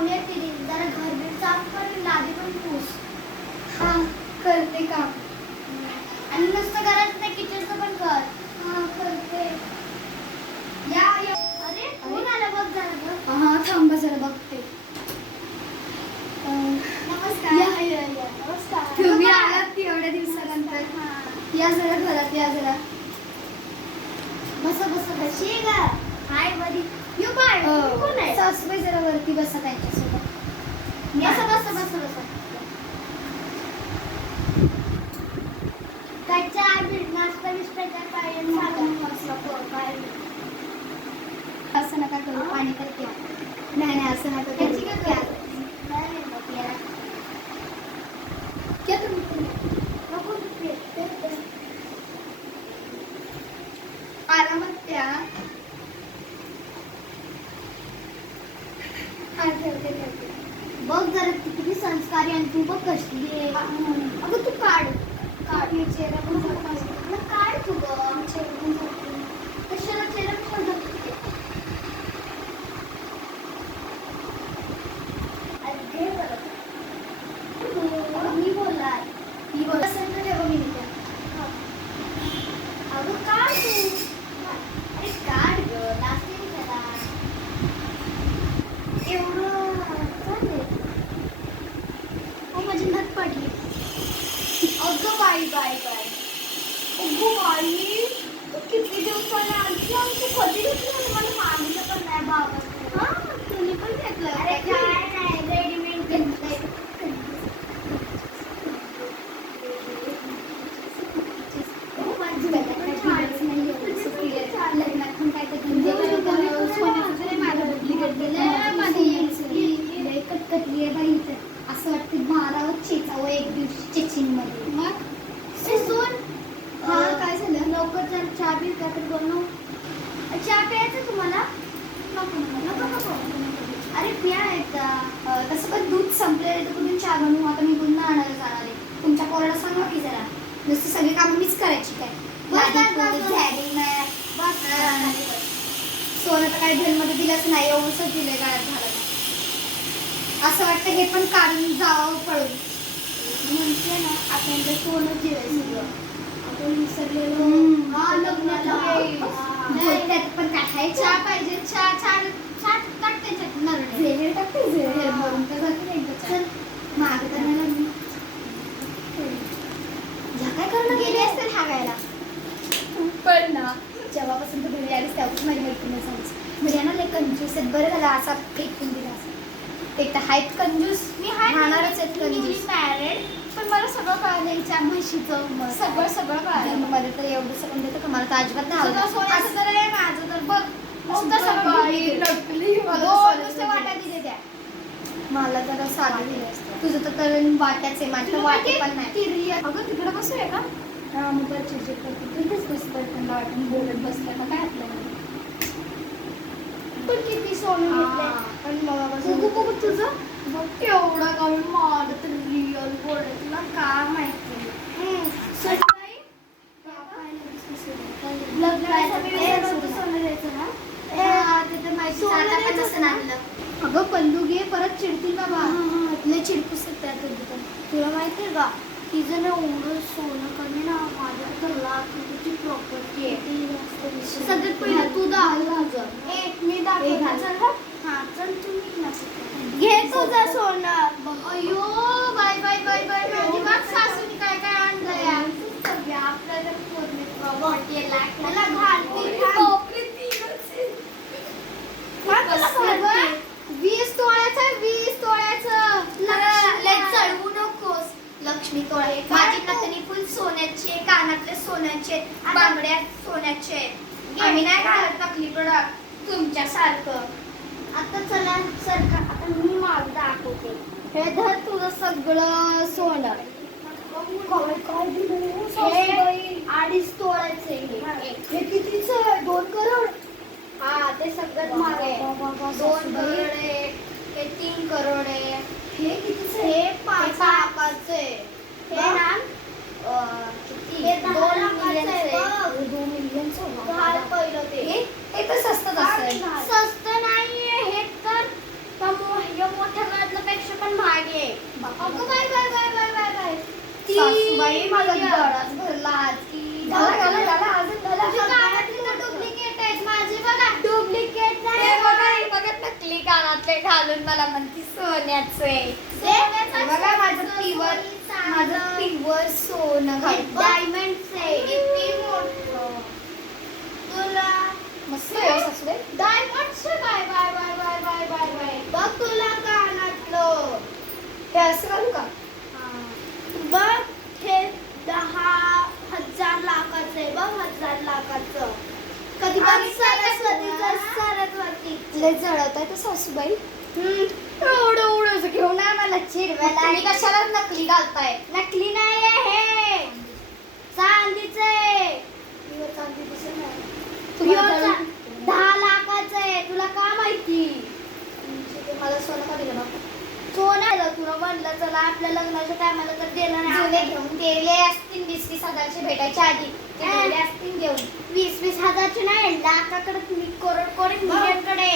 पाहुणे येतील, जरा घर बीर साफ कर, लादी पण पुस. हा करते काम. आणि नुसतं घरात नाही, किचनचं पण कर. हा करते. अरे कोण आलं बघ जरा बघ. हा थांबा जरा बघते. नमस्कार. या. नमस्कार. तुम्ही आलात की एवढ्या दिवसानंतर. या जरा घरात या जरा. बस कशी आहे का? हाय बरी. यू काय कोण आहे? सासूबाई जरा वरती बसा त्यांच्यासोबत. बस. काय चहा बीट नाश्ता बिस्टा काय पाहिजे काय? असं नका करू, पाणी करते. नाही असं नका करू. त्याची काय काय? नाही मग यार. क्या तुम्ही नको ते. आरामात त्या. हा ठेवते. बघ जरा ती किती संस्कारी आणि तू बघ कसली आहे. अगं तू काढ मी चेहरा पण मग काढ तू गं. कशाला चेहरा पण झोपते? अरे घे बरं. मी बोलणार. ही बघ असेल तर ठेवा मी निघते. अगं काढ तू. अरे काढ गं. लागते त्याला. एवढं चालेल. माझी नथ पडली. अगं बाई. अगं बाई, तू किती दिवसाने आली आणि तू कधी घेतलं? मला मागितलं पण नाही बाबा. हा तुम्ही पण घेतलं. अरे काय नाही, रेडीमेड घेतलंय. लग्नात पण काय कटकटली आहे बाई. असं वाटतं मारावं चेचावं एक दिवशी चेचिनमध्ये. मग सुन हा काय झालं? लवकर जर चहा बी का तर बनव. चहा प्यायचं तुम्हाला? नको. अरे प्या एकदा. तसं पण दूध संपलेलं तर तुम्ही चहा बनवू. आता मी पुन्हा आणायला जाणार आहे. तुमच्या पोराला सांगा की जरा. नुसतं सगळी कामं मीच करायची काय? सोनं तर काही भेलमध्ये दिलंच नाही. एवढंच दिलंय गाळ्यात घालायला. असं वाटतं हे पण काढून जावं पळून. म्हणजे ना आपण ते सोनं दिलंय सगळं. आपण विसरलेलो. हा लग्नाला त्यात पण काय आहे? चहा पाहिजे. चहा टाक त्याच्यात नरडे. झेहेर टाकते. झेहेर भरून तर जाते नाही का चहा. मागे तर नाही लागली. ह्या काय करणं गेली असतील हागायला. पण ना जेव्हापासून तू घरी आलीस तेव्हापासून माझी मैत्रिणी सांगस म्हणजे ना लय कंजूस आहेत. बरं झालं असा फेकून दिला असं. एक तर आहेत कंजूस. मी हाय राहणारच आहेत कंजूस. मॅरिड, पण मला सगळं कळलं हिच्या म्हशीचं. सगळं कळलं. मध्ये तर एवढं सगळं देतं का मला तर अजिबात नाही सगळं आवडत. सोन्याचं तर आहे माझं तर बघ. नुसतं सगळं बाई, नकली. मला दोन सोन्याचं नुसते वाट्या दिले त्या. मला तर साधं दिलं असतं. तुझं तर वाट्याच आहे. माझं तर वाटे पण नाही. अगं तिकडे कसं आहे का? हा मोबाईल चिडचिड करते. तिथेच बसतात त्यांना वाटून बोलत बसतात का काय आपल्याला. पण किती सोनं घेतलंय. पण मग बघू तुझं बघ केवढा कमी माझं तर रिअल गोल्ड आहे. तुला काय माहिती? सटवाई सोनं द्यायचं ना. तिथे माहिती सोनं आता पण द्यायचं असं ना? आणलं. अगं पल्लू घे परत चिडतील बाबा. लय चिडपूस त्यात तुला माहिती आहे का? तिचं ना एवढं सोनं कमी ना माझ्या तर लाख रुपयाची प्रॉपर्टी आहे. सगळ्यात पहिलं तू तुझं. मी दाखवते. चल हा. हा चल तुम्ही घे तुझं सोनं. अयो बाय माझी बात सासूनी काय आणलं यार. आपल्याला प्रॉपर्टी आहे. मला घालते 20 तोळ्याचं. चढवू नकोस. लक्ष्मी तोळे. माझी नथनी फुल सोन्याची, कानातले सोन्याचे, बांगड्या सोन्याचे. आम्ही नाही घालत नकली प्रोडक्ट तुमच्यासारखं. आता चला सरकार, आता मी माझं दाखवते. हे धर तुझं सगळं सोनं. हे 2.5 तोळ्याचे. हे कितीचं आहे? 2 करोड. हा ते सगळं महाग आहे. 2 करोड आहे. हे 3 करोड आहे. हे कितीचं हे आहे? 5 लाखाचं आहे. हे ना किती 2 मिलियनचं आहे. 2 मिलियनचं. घाल पहिलं ते. हे तर स्वस्तच असेल. स्वस्त नाहीये हे तर. मोठ्या घालून मला म्हणती सोन्याचं आहे. सोन्याचं हे बघा माझं असतं, प्युअर सोन्याचं माझं आहे. प्युअर सोनं घालून बघ. डायमंड आहे किती मोठं तुला मस्त आहे हो सासूबाई. Diamond bye bye bye bye bye bye bye बघ तुला कानातलं हे असं घालू का? बघ हे 10,000 लाखाचं आहे बघ 1,000 लाखाचं कधी बघ आणि सरस्वतीचं सरस्वती लय जळत आहे तर सासूबाई. एवढं एवढं घेऊन आम्हाला चिडवायला. आणि कशाला नकली घालताय? नकली नाही आहे हे चांदीचं आहे प्युअर चांदी दिसत नाही. प्युअर तुम्हाला जळून- 10 लाखाचं आहे तुला का माहिती मला सोनं का दिलं बाबा? सोनं आहे तुला म्हणलं चला आपल्या लग्नाच्या टायमाला तर देणार जुने नाही घेऊन गेले असतील 20-20 हजारचे भेटायच्या आधी ते हा. गेले असतील घेऊन. 20,000 हजारचे नाही लाखाकडे करोड मिलियन कडे